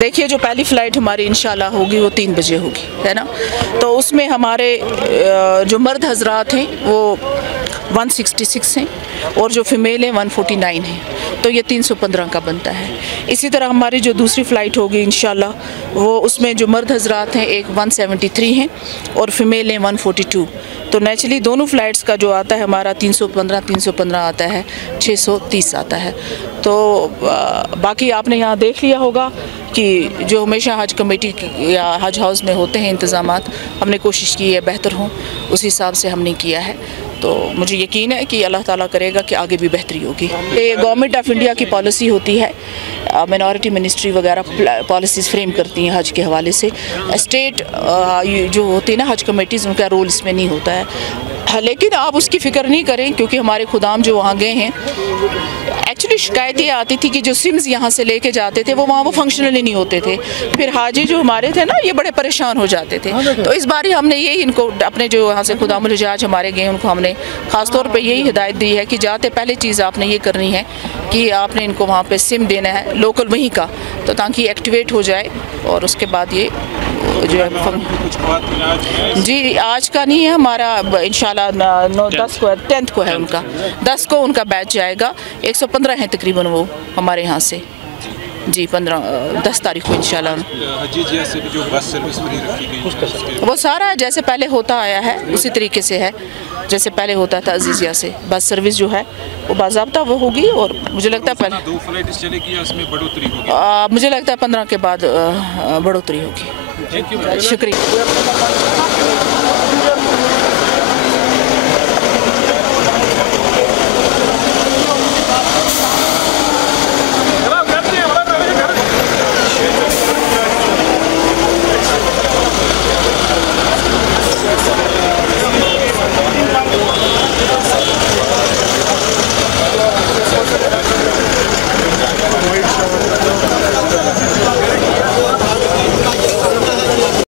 देखिए, जो पहली फ़्लाइट हमारी इंशाल्लाह होगी वो 3 बजे होगी, है ना। तो उसमें हमारे जो मर्द हजरात हैं वो 166 हैं और जो फ़ीमेल हैं 149 हैं, तो ये 315 का बनता है। इसी तरह हमारी जो दूसरी फ़्लाइट होगी इंशाल्लाह वो उसमें जो मर्द हजरात हैं एक 173 हैं और फ़ीमेल हैं 142। तो नेचुरली दोनों फ़्लाइट्स का जो आता है हमारा 315 आता है, 630 आता है। तो बाकी आपने यहाँ देख लिया होगा कि जो हमेशा हज कमेटी या हज हाउस में होते हैं इंतज़ामात, हमने कोशिश की है बेहतर हों, उस हिसाब से हमने किया है। तो मुझे यकीन है कि अल्लाह ताला करेगा कि आगे भी बेहतरी होगी। ये गवर्नमेंट ऑफ इंडिया की पॉलिसी होती है, मिनॉरिटी मिनिस्ट्री वगैरह पॉलिसीज़ फ्रेम करती हैं हज के हवाले से। स्टेट जो होती है ना हज कमेटीज़, उनका रोल इसमें नहीं होता है। लेकिन आप उसकी फ़िक्र नहीं करें, क्योंकि हमारे खुदाम जो वहाँ गए हैं, एक्चुअली शिकायत ये आती थी कि जो सिम्स यहाँ से लेके जाते थे वो वहाँ वो फंक्शनल ही नहीं होते थे। फिर हाजी जो हमारे थे ना, ये बड़े परेशान हो जाते थे। तो इस बार हमने यही इनको अपने जो यहाँ से खुदामुल हिजाज हमारे गए, उनको हमने ख़ास तौर पे यही हिदायत दी है कि जाते पहले चीज़ आपने ये करनी है कि आपने इनको वहाँ पे सिम देना है लोकल वहीं का, तो ताकि एक्टिवेट हो जाए और उसके बाद ये जो है जी आज का नहीं है हमारा, इंशाल्लाह 10 को 10th को है उनका, 10 को उनका बैच जाएगा। 115 हैं तकरीबन वो हमारे यहाँ से जी, 10 तारीख को इंशाल्लाह। से भी जो बस सर्विस फ्री रखी गई, वो सारा जैसे पहले होता आया है उसी तरीके से है जैसे पहले होता था। अजीजिया से बस सर्विस जो है वो बाज़ाब्ता वो होगी और मुझे लगता है पहले 2 फ्लाइट चलेगी या उसमें बढ़ोतरी होगी? मुझे लगता है 15 के बाद बढ़ोतरी होगी। शुक्रिया।